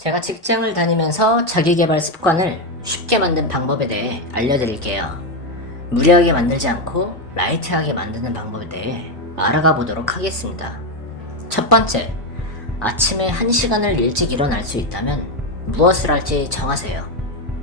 제가 직장을 다니면서 자기계발 습관을 쉽게 만든 방법에 대해 알려드릴게요. 무리하게 만들지 않고 라이트하게 만드는 방법에 대해 알아가 보도록 하겠습니다. 첫 번째, 아침에 1시간을 일찍 일어날 수 있다면 무엇을 할지 정하세요.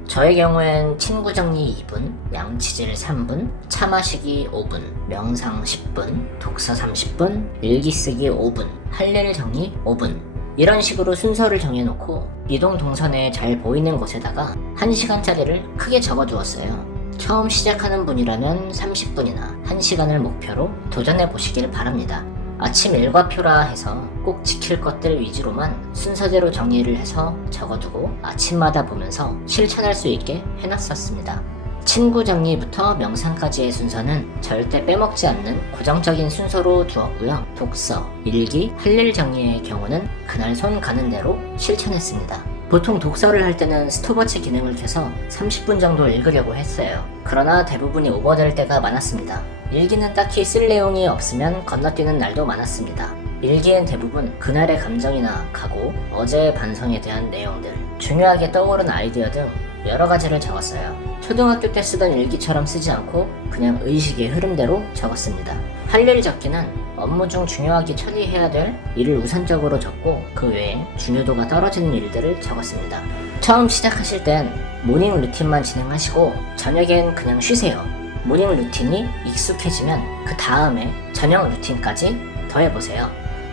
저의 경우엔 친구 정리 2분, 양치질 3분, 차 마시기 5분, 명상 10분, 독서 30분, 일기 쓰기 5분, 할 일 정리 5분, 이런 식으로 순서를 정해놓고 이동 동선에 잘 보이는 곳에다가 1시간짜리를 크게 적어두었어요. 처음 시작하는 분이라면 30분이나 1시간을 목표로 도전해 보시길 바랍니다. 아침 일과표라 해서 꼭 지킬 것들 위주로만 순서대로 정리를 해서 적어두고 아침마다 보면서 실천할 수 있게 해놨었습니다. 친구 정리부터 명상까지의 순서는 절대 빼먹지 않는 고정적인 순서로 두었고요. 독서, 일기, 할 일 정리의 경우는 그날 손 가는 대로 실천했습니다. 보통 독서를 할 때는 스톱워치 기능을 켜서 30분 정도 읽으려고 했어요. 그러나 대부분이 오버될 때가 많았습니다. 일기는 딱히 쓸 내용이 없으면 건너뛰는 날도 많았습니다. 일기엔 대부분 그날의 감정이나 각오, 어제의 반성에 대한 내용들, 중요하게 떠오른 아이디어 등 여러 가지를 적었어요. 초등학교 때 쓰던 일기처럼 쓰지 않고 그냥 의식의 흐름대로 적었습니다. 할 일 적기는 업무 중 중요하게 처리해야 될 일을 우선적으로 적고 그 외에 중요도가 떨어지는 일들을 적었습니다. 처음 시작하실 땐 모닝 루틴만 진행하시고 저녁엔 그냥 쉬세요. 모닝 루틴이 익숙해지면 그 다음에 저녁 루틴까지 더해보세요.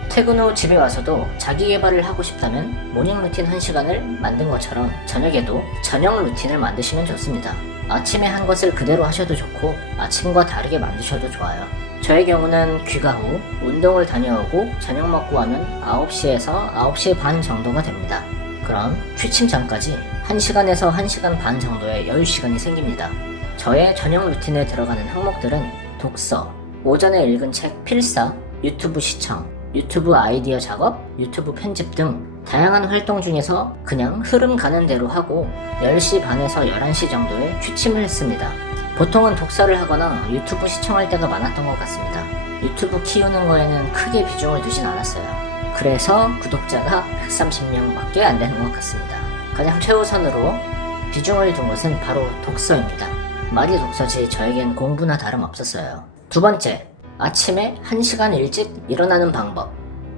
퇴근 후 집에 와서도 자기 개발을 하고 싶다면 모닝 루틴 1시간을 만든 것처럼 저녁에도 저녁 루틴을 만드시면 좋습니다. 아침에 한 것을 그대로 하셔도 좋고 아침과 다르게 만드셔도 좋아요. 저의 경우는 귀가 후 운동을 다녀오고 저녁 먹고 하면 9시에서 9시 반 정도가 됩니다. 그럼 취침 전까지 1시간에서 1시간 반 정도의 여유 시간이 생깁니다. 저의 저녁 루틴에 들어가는 항목들은 독서, 오전에 읽은 책 필사, 유튜브 시청, 유튜브 아이디어 작업, 유튜브 편집 등 다양한 활동 중에서 그냥 흐름 가는 대로 하고 10시 반에서 11시 정도에 취침을 했습니다. 보통은 독서를 하거나 유튜브 시청할 때가 많았던 것 같습니다. 유튜브 키우는 거에는 크게 비중을 두진 않았어요. 그래서 구독자가 130명밖에 안 되는 것 같습니다. 가장 최우선으로 비중을 둔 것은 바로 독서입니다. 말이 독서지 저에겐 공부나 다름없었어요. 두 번째, 아침에 1시간 일찍 일어나는 방법.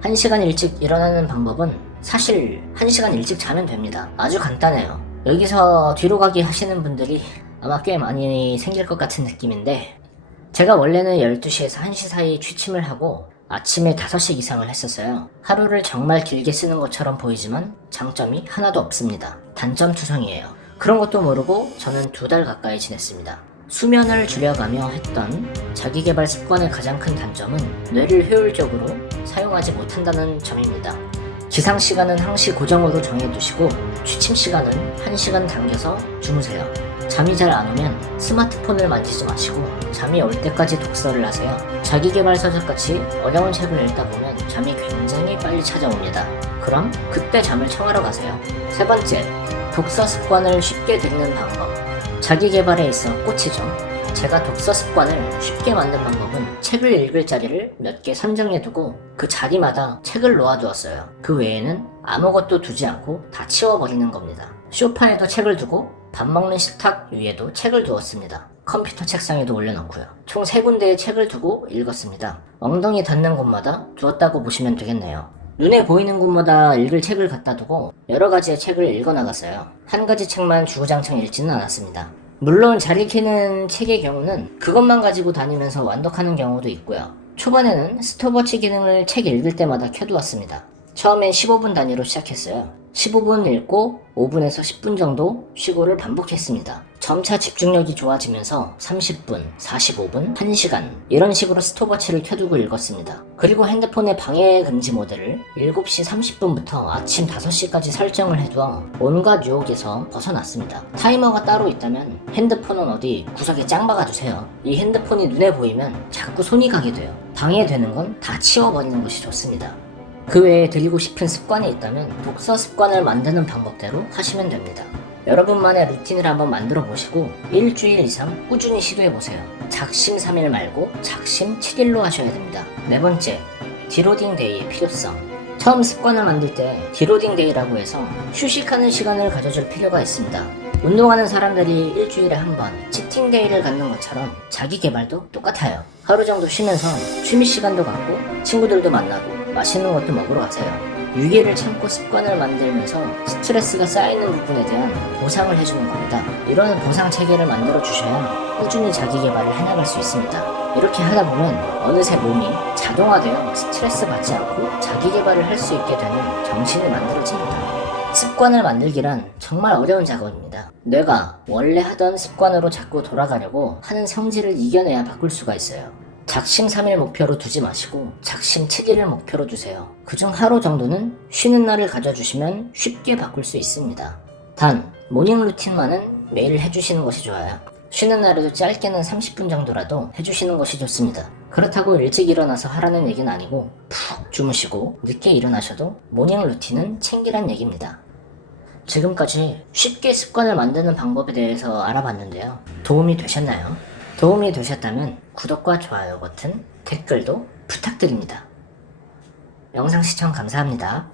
1시간 일찍 일어나는 방법은 사실 1시간 일찍 자면 됩니다. 아주 간단해요. 여기서 뒤로 가기 하시는 분들이 아마 꽤 많이 생길 것 같은 느낌인데, 제가 원래는 12시에서 1시 사이 취침을 하고 아침에 5시 이상을 했었어요. 하루를 정말 길게 쓰는 것처럼 보이지만 장점이 하나도 없습니다. 단점 투성이에요. 그런 것도 모르고 저는 2달 가까이 지냈습니다. 수면을 줄여가며 했던 자기계발 습관의 가장 큰 단점은 뇌를 효율적으로 사용하지 못한다는 점입니다. 기상 시간은 항시 고정으로 정해두시고 취침 시간은 1시간 당겨서 주무세요. 잠이 잘 안 오면 스마트폰을 만지지 마시고 잠이 올 때까지 독서를 하세요. 자기계발 서적같이 어려운 책을 읽다 보면 잠이 굉장히 빨리 찾아옵니다. 그럼 그때 잠을 청하러 가세요. 세 번째, 독서 습관을 쉽게 들이는 방법. 자기계발에 있어 꽃이죠. 제가 독서 습관을 쉽게 만든 방법은 책을 읽을 자리를 몇 개 선정해두고 그 자리마다 책을 놓아두었어요. 그 외에는 아무것도 두지 않고 다 치워버리는 겁니다. 소파에도 책을 두고 밥 먹는 식탁 위에도 책을 두었습니다. 컴퓨터 책상에도 올려놓고요. 총 3군데의 책을 두고 읽었습니다. 엉덩이 닿는 곳마다 두었다고 보시면 되겠네요. 눈에 보이는 곳마다 읽을 책을 갖다 두고 여러 가지의 책을 읽어나갔어요. 한 가지 책만 주구장창 읽지는 않았습니다. 물론 잘 읽히는 책의 경우는 그것만 가지고 다니면서 완독하는 경우도 있고요. 초반에는 스톱워치 기능을 책 읽을 때마다 켜두었습니다. 처음엔 15분 단위로 시작했어요. 15분 읽고 5분에서 10분 정도 쉬고를 반복했습니다. 점차 집중력이 좋아지면서 30분, 45분, 1시간 이런 식으로 스톱워치를 켜두고 읽었습니다. 그리고 핸드폰의 방해 금지 모드를 7시 30분부터 아침 5시까지 설정을 해두어 온갖 유혹에서 벗어났습니다. 타이머가 따로 있다면 핸드폰은 어디 구석에 짱 박아두세요. 이 핸드폰이 눈에 보이면 자꾸 손이 가게 돼요. 방해되는 건 다 치워버리는 것이 좋습니다. 그 외에 들이고 싶은 습관이 있다면 독서 습관을 만드는 방법대로 하시면 됩니다. 여러분만의 루틴을 한번 만들어 보시고 일주일 이상 꾸준히 시도해 보세요. 작심 3일 말고 작심 7일로 하셔야 됩니다. 네 번째, 디로딩 데이의 필요성. 처음 습관을 만들 때 디로딩 데이라고 해서 휴식하는 시간을 가져줄 필요가 있습니다. 운동하는 사람들이 일주일에 한 번 치팅 데이를 갖는 것처럼 자기 개발도 똑같아요. 하루 정도 쉬면서 취미 시간도 갖고 친구들도 만나고 맛있는 것도 먹으러 가세요. 위기를 참고 습관을 만들면서 스트레스가 쌓이는 부분에 대한 보상을 해주는 겁니다. 이런 보상 체계를 만들어 주셔야 꾸준히 자기 개발을 해나갈 수 있습니다. 이렇게 하다 보면 어느새 몸이 자동화되어 스트레스 받지 않고 자기 개발을 할 수 있게 되는 정신이 만들어집니다. 습관을 만들기란 정말 어려운 작업입니다. 뇌가 원래 하던 습관으로 자꾸 돌아가려고 하는 성질을 이겨내야 바꿀 수가 있어요. 작심 3일 목표로 두지 마시고 작심 7일을 목표로 두세요. 그중 하루 정도는 쉬는 날을 가져주시면 쉽게 바꿀 수 있습니다. 단, 모닝 루틴만은 매일 해주시는 것이 좋아요. 쉬는 날에도 짧게는 30분 정도라도 해주시는 것이 좋습니다. 그렇다고 일찍 일어나서 하라는 얘기는 아니고 푹 주무시고 늦게 일어나셔도 모닝 루틴은 챙기란 얘기입니다. 지금까지 쉽게 습관을 만드는 방법에 대해서 알아봤는데요. 도움이 되셨나요? 도움이 되셨다면 구독과 좋아요 버튼, 댓글도 부탁드립니다. 영상 시청 감사합니다.